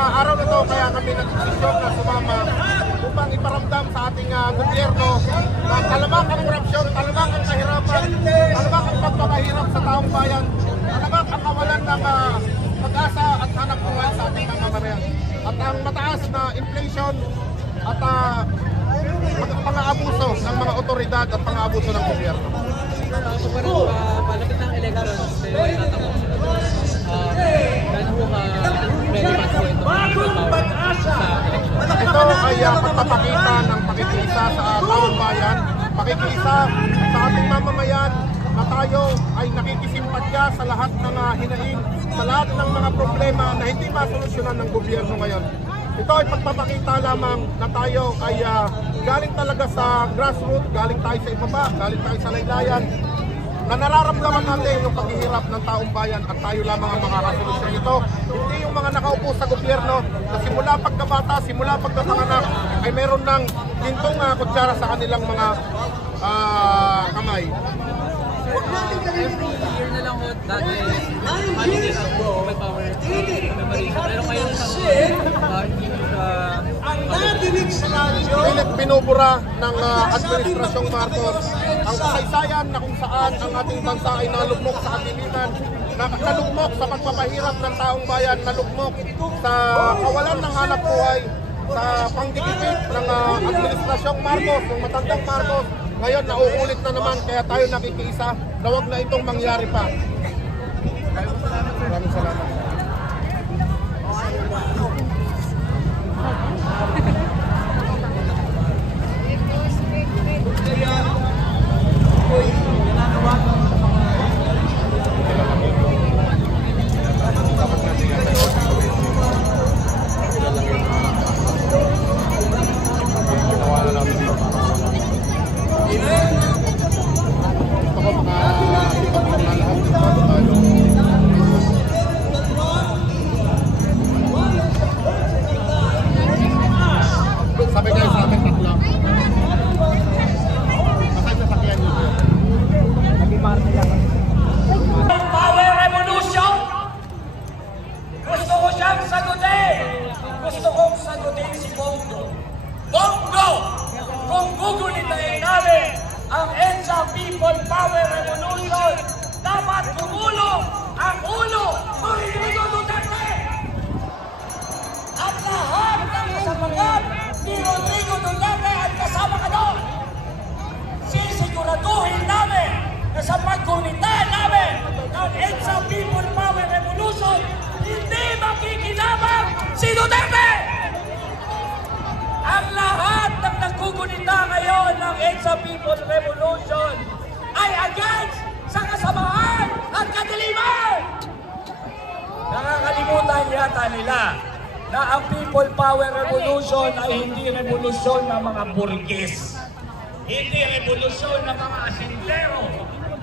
Araw na to kaya kami nagdesisyon na sumama upang iparamdam sa ating gobyerno na talamak ang korupsyon, talamak ang kahirapan, talamak ang pagpapahirap sa taong bayan, talamak ang kawalan ng pag-asa at hanap buhay sa ating mga mamamayan. At ang mataas na inflation at pang-aabuso ng mga otoridad at pang-aabuso ng gobyerno. Palapit ng elections, pero itatanong ito ay pagpapakita ng pakikiisa sa taong bayan, pakikiisa sa ating mamamayan na tayo ay nakikisimpatya sa lahat ng hinaing, sa lahat ng mga problema na hindi masolusyonan ng gobyerno ngayon. Ito ay pagpapakita lamang na tayo ay galing talaga sa grassroots, galing tayo sa ibaba, galing tayo sa laylayan, na nararamdaman natin yung paghihirap ng taong bayan at tayo lamang ang makakasolusyon ito. Hindi yung mga nakaupo sa gobyerno na simula pagkabata, simula pagkapanganak ay meron ng gintong kutsara sa kanilang mga kamay. Every year na lang ho, dati malinis ako may power commemoration. Pero ngayon pinubura ng Administrasyong Marcos ang kasaysayan na kung saan ang ating bansa ay nalugmok sa katiliran, nalugmok sa pagpapahirap ng taong bayan, nalugmok sa kawalan ng hanap buhay, sa pangdikipit ng Administrasyong Marcos, ng matandang Marcos. Ngayon, nauulit na naman, kaya tayo nakikiisa na huwag na itong mangyari pa. Maraming salamat. Sabi kayo sa amin tatlo. Masay sasakyan nyo. paggugunita ngayon ng EDSA People's Revolution ay against sa kasamaan at kadiliman. Nakakalimutan yata nila na ang People Power Revolution ay hindi revolusyon ng mga burgess. Hindi revolusyon ng mga asindero.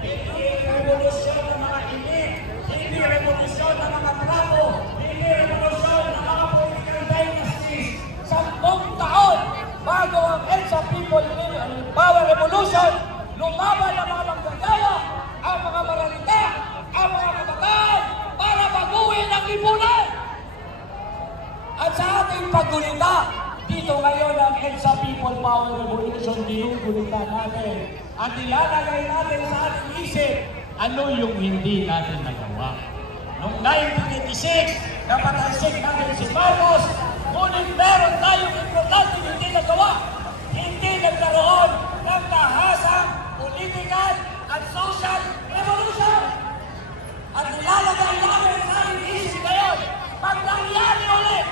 Hindi revolusyon ng mga elite. Hindi revolusyon ng mga trapo. Hindi revolusyon ng mga political dynasties. 10 taon bago ang EDSA People Power Revolution, lumaban ang mga manggagaya, ang mga maralita, ang mga kabataan para baguhin ang lipunan. At sa ating paggunita, dito ngayon ang EDSA People Power Revolution, dinugulita natin at ilalagay natin sa ating isip ano yung hindi natin nagawa. Noong 1986, napatansik natin si Marcos, ngunit meron tayong importante hindi nagawa. Hindi nagkaroon ng tahasang political at social revolution. At ilalagay natin sa ating isip ngayon, pag nangyari ulit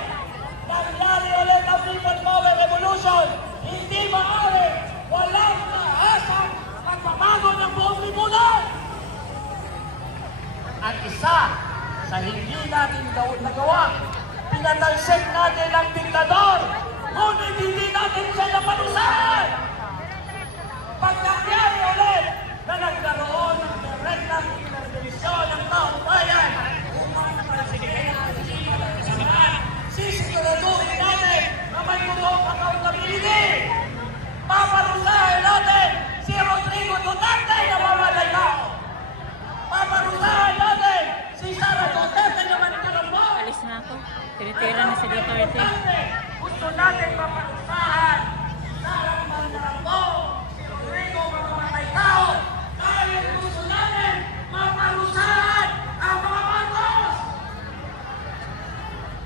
ang People Power Revolution, hindi maaari, walang tahasang pagbabago ng buong lipunan. At isa sa hindi natin nagawa, pinatalsik natin ang diktador, ngunit hindi natin siya napalusahan. Pag nangyari ulit na nagkaroon ng direktang intervensyon ng taong bayan, sisiguraduhin natin na may mukhang accountability. Paparusahan natin si Rodrigo Duterte na mamalay tao. Paparusahan natin si Sara Duterte na manitirambo. Alis na ako. Tinitira na si Duterte. Gusto natin maparusahan si Sara manitirambo, si Rodrigo mamalay tao. Dahil gusto natin maparusahan ang mga Marcos.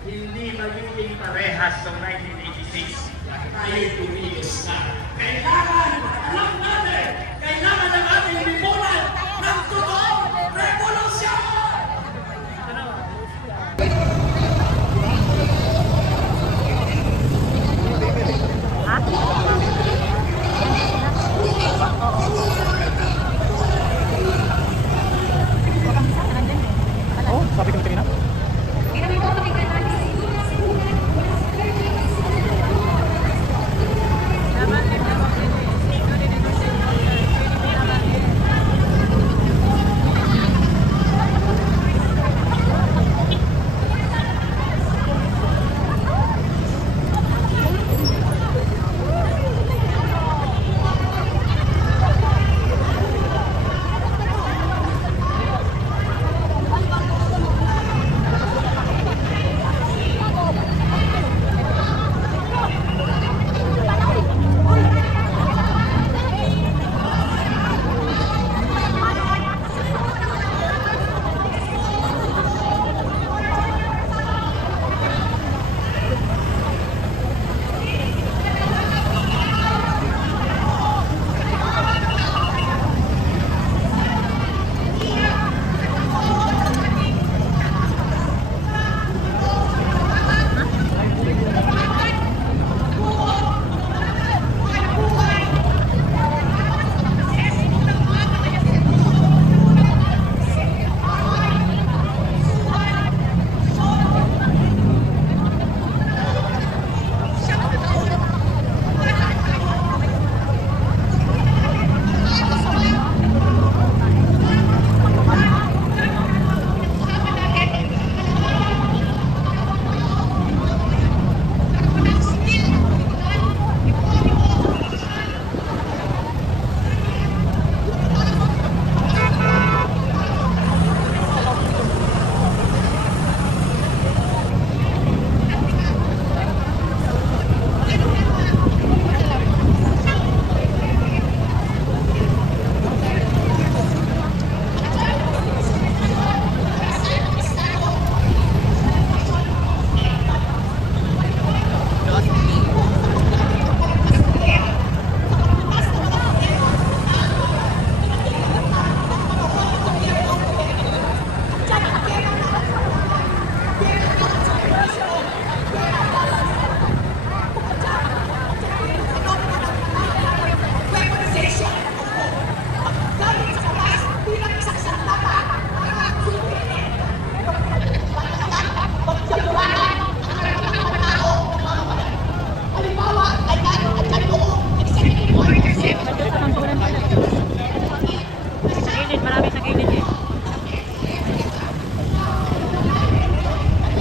Hindi magiging parehas sa 1986. Tayo tumigos na. Kailangan, alam natin, kailangan ng ating lipunan ng totoong revolusyon!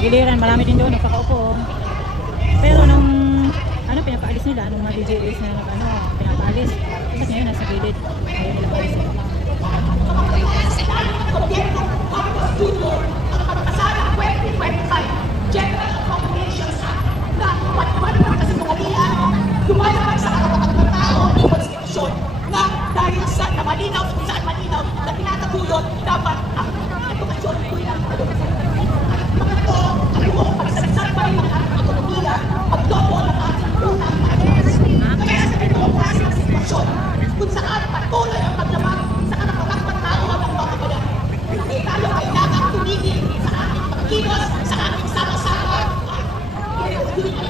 giliran, marami din doon nagpakaupo. Pero nung ano pinapaalis nila, nung mga DJs na ano, pinapaalis. Tapos ngayon nasa gilid. Ayaw nila paalisin. General Appropriations Act na wala kasi kungalian, lumalabas sa karapatan ng tao ng konstitusyon na dahil sa namalinaw kung saan malinaw na tinataguyod dapat ang edukasyon bilang mga ito ay huwag pagsagsag pa rin ng ating ekonomiya paglobo ng ating unang address. Kaya sa ganitong klase ng sitwasyon kung saan patuloy ang paglamang sa karapatang pagkakaroon ng mga bayan, hindi tayo kailangan tumigil sa ating pagkilos, sa ating sama-sama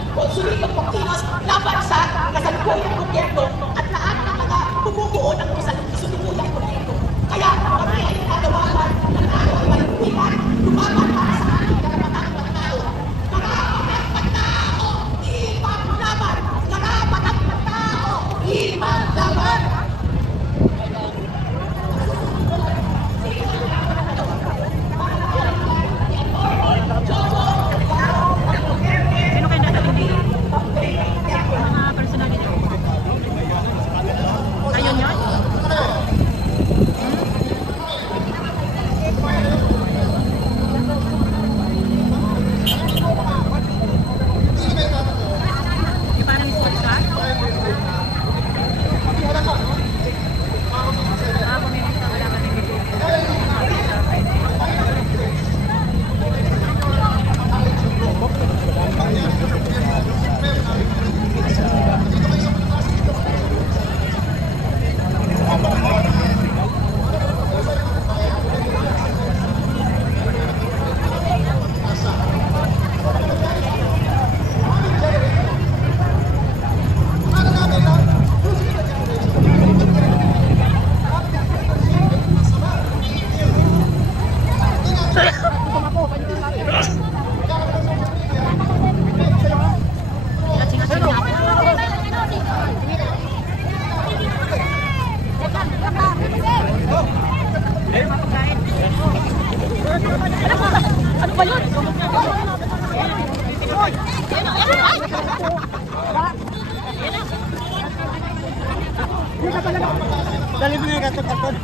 konsulitong pagkilos laban sa kasalukuyang gobyerno at lahat ng mga bumubuo ng kasalukuyang gobyerno. Kaya kami ay natawagan ng ating panagpilan, lumaban para sa ating karapatang pagtao. Karapatang pagtao, ipaglaban! Karapatang pagtao, ipaglaban! Sino kayo nataling dito? Mga personality. Ayun yun? Yung parang sports car? Pumilis na wala kami dito. Ano ba yun? Dali mo na yung katot-katot.